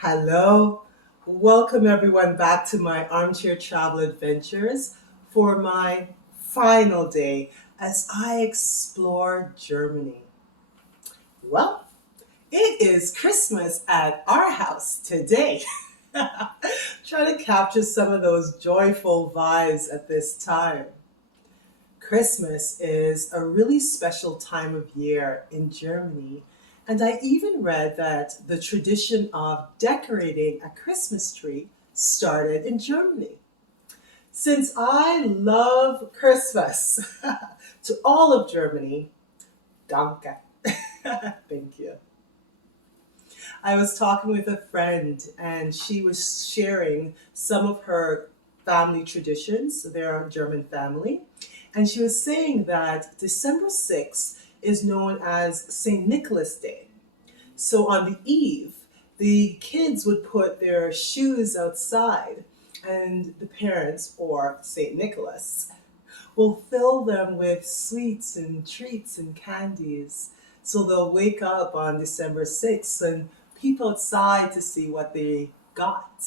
Hello, welcome everyone back to my Armchair Travel Adventures for my final day as I explore Germany. Well, it is Christmas at our house today. Trying to capture some of those joyful vibes at this time. Christmas is a really special time of year in Germany, and I even read that the tradition of decorating a Christmas tree started in Germany. Since I love Christmas, to all of Germany, Danke. Thank you. I was talking with a friend and she was sharing some of her family traditions. They're a German family. And she was saying that December 6th is known as St. Nicholas Day. So on the eve, the kids would put their shoes outside and the parents, or St. Nicholas, will fill them with sweets and treats and candies. So they'll wake up on December 6th and peep outside to see what they got.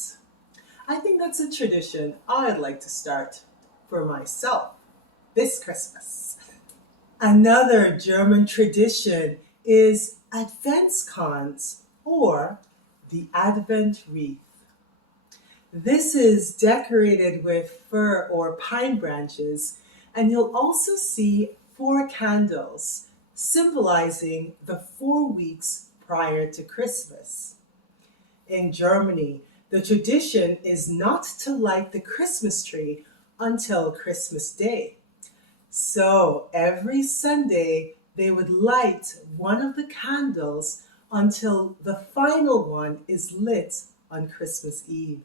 I think that's a tradition I'd like to start for myself this Christmas. Another German tradition is Adventskranz, or the Advent Wreath. This is decorated with fir or pine branches, and you'll also see 4 candles symbolizing the 4 weeks prior to Christmas. In Germany, the tradition is not to light the Christmas tree until Christmas Day. So every Sunday, they would light one of the candles until the final one is lit on Christmas Eve.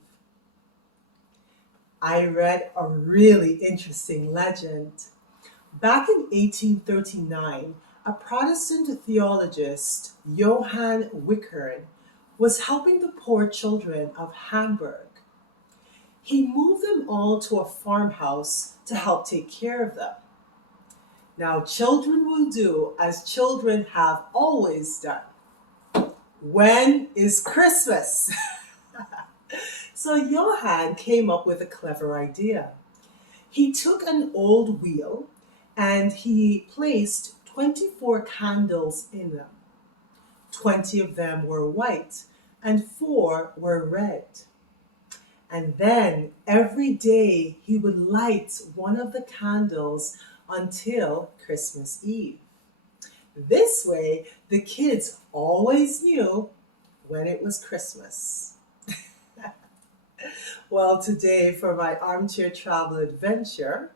I read a really interesting legend. Back in 1839, a Protestant theologist, Johann Wichern, was helping the poor children of Hamburg. He moved them all to a farmhouse to help take care of them. Now, children will do as children have always done. When is Christmas? So Johann came up with a clever idea. He took an old wheel and he placed 24 candles in them. 20 of them were white and 4 were red. And then every day he would light one of the candles until Christmas Eve. This way, the kids always knew when it was Christmas. Well, today for my armchair travel adventure,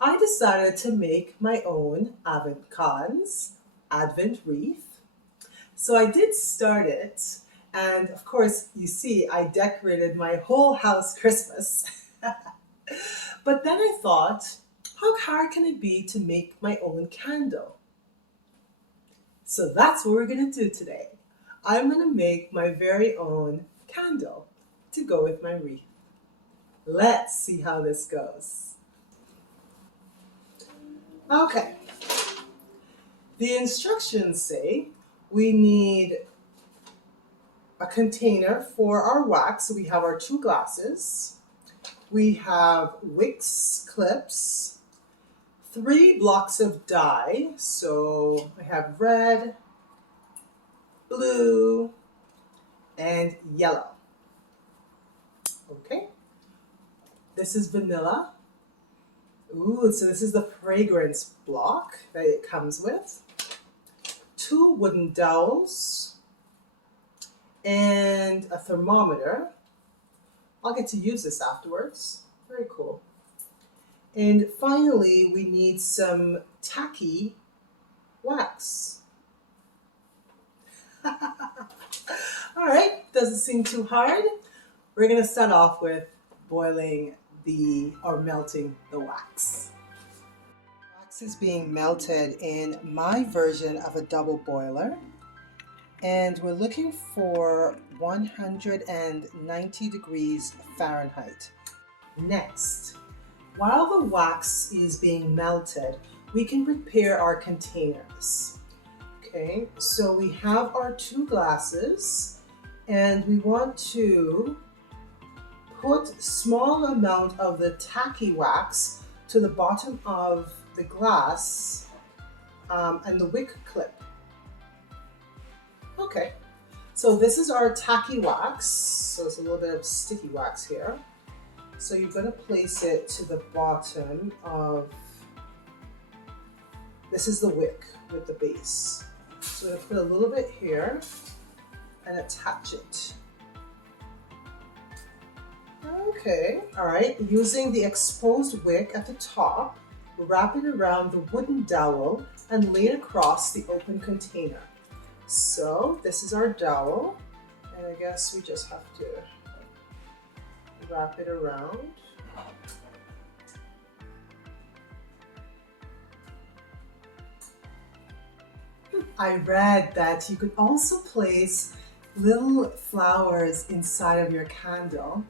I decided to make my own Adventskranz, Advent Wreath. So I did start it, and of course, you see, I decorated my whole house Christmas. But then I thought, how hard can it be to make my own candle? So that's what we're going to do today. I'm going to make my very own candle to go with my wreath. Let's see how this goes. Okay. The instructions say we need a container for our wax. So we have our 2 glasses. We have wicks clips, 3 blocks of dye. So I have red, blue, and yellow. Okay. This is vanilla. Ooh, so this is the fragrance block that it comes with. 2 wooden dowels and a thermometer. I'll get to use this afterwards. Very cool. And finally, we need some tacky wax. All right, doesn't seem too hard. We're going to start off with boiling melting the wax. Wax is being melted in my version of a double boiler, and we're looking for 190 degrees Fahrenheit. Next, while the wax is being melted, we can prepare our containers. Okay, so we have our 2 glasses, And we want to put small amount of the tacky wax to the bottom of the glass and the wick clip. Okay, so this is our tacky wax. So it's a little bit of sticky wax here. So you're going to place it to the bottom of, this is the wick with the base. So I'm going to put a little bit here and attach it. Okay, all right, using the exposed wick at the top, wrap it around the wooden dowel and lay it across the open container. So this is our dowel, and I guess we just have to wrap it around. I read that you could also place little flowers inside of your candle.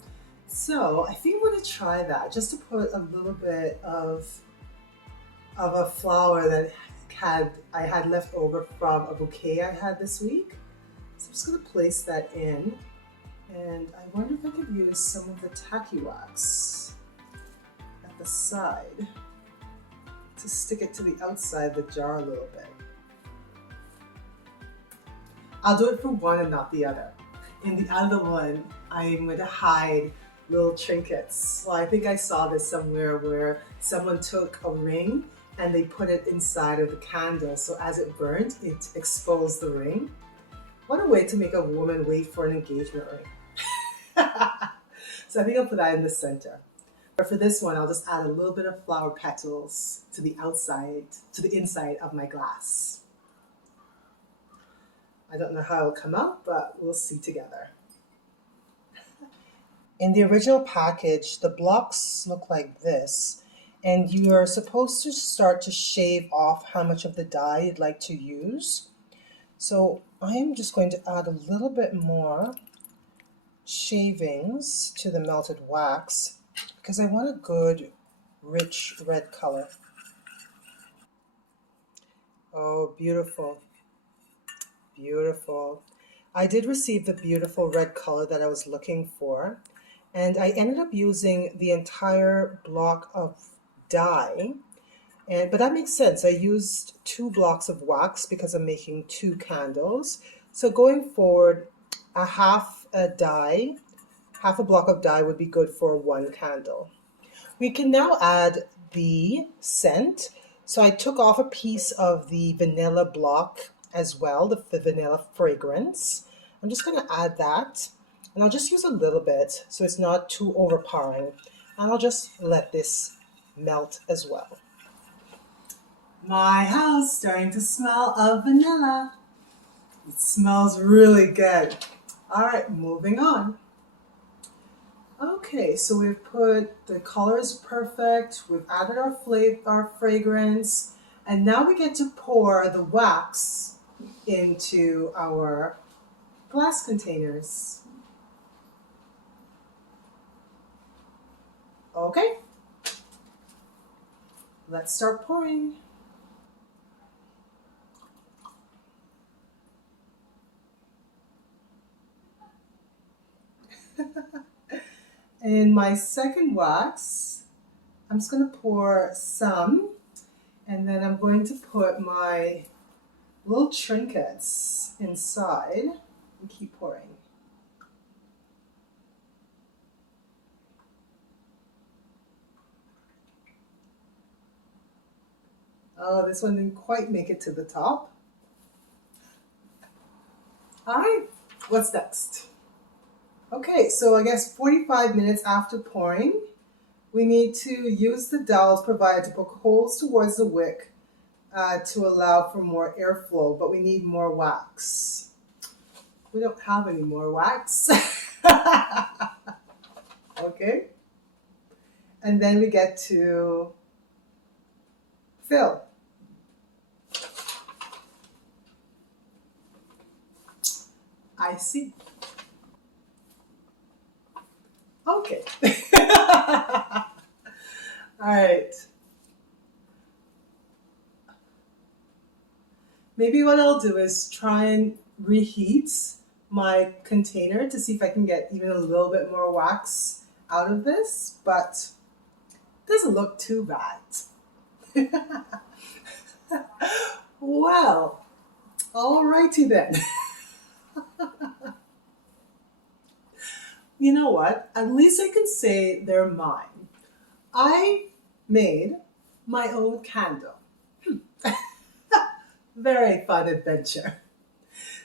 So I think I'm going to try that, just to put a little bit of a flower that I had left over from a bouquet I had this week. So I'm just going to place that in, and I wonder if I could use some of the tacky wax at the side to stick it to the outside of the jar a little bit. I'll do it for one and not the other. In the other one, I'm going to hide little trinkets. Well, I think I saw this somewhere where someone took a ring and they put it inside of the candle, so as it burned, it exposed the ring. What a way to make a woman wait for an engagement ring. So I think I'll put that in the center. But for this one, I'll just add a little bit of flower petals to the outside, to the inside of my glass. I don't know how it'll come out, but we'll see together. In the original package, the blocks look like this, and you are supposed to start to shave off how much of the dye you'd like to use. So I am just going to add a little bit more shavings to the melted wax because I want a good, rich red color. Oh, beautiful. Beautiful. I did receive the beautiful red color that I was looking for, and I ended up using the entire block of dye, but that makes sense. I used 2 blocks of wax because I'm making 2 candles. So going forward, half a block of dye would be good for 1 candle. We can now add the scent. So I took off a piece of the vanilla block as well, the vanilla fragrance. I'm just going to add that, and I'll just use a little bit so it's not too overpowering, and I'll just let this melt as well. My house starting to smell of vanilla. It smells really good. All right, moving on. Okay, so we've put the colors perfect, we've added our fragrance, and now we get to pour the wax into our glass containers. Okay, let's start pouring. In my second wax, I'm just going to pour some, and then I'm going to put my little trinkets inside and keep pouring. Oh, this one didn't quite make it to the top. All right, what's next? Okay, so I guess 45 minutes after pouring, we need to use the dowels provided to poke holes towards the wick to allow for more airflow, but we need more wax. We don't have any more wax. Okay. And then we get to fill. I see. Okay. All right. Maybe what I'll do is try and reheat my container to see if I can get even a little bit more wax out of this, but it doesn't look too bad. Well, alrighty then. You know what? At least I can say they're mine. I made my own candle. Very fun adventure.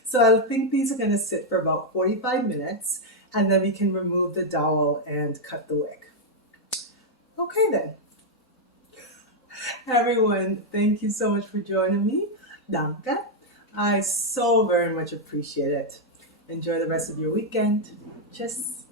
So I think these are going to sit for about 45 minutes, and then we can remove the dowel and cut the wick. Okay then. Everyone, thank you so much for joining me. Danke. I so very much appreciate it. Enjoy the rest of your weekend. Tschüss.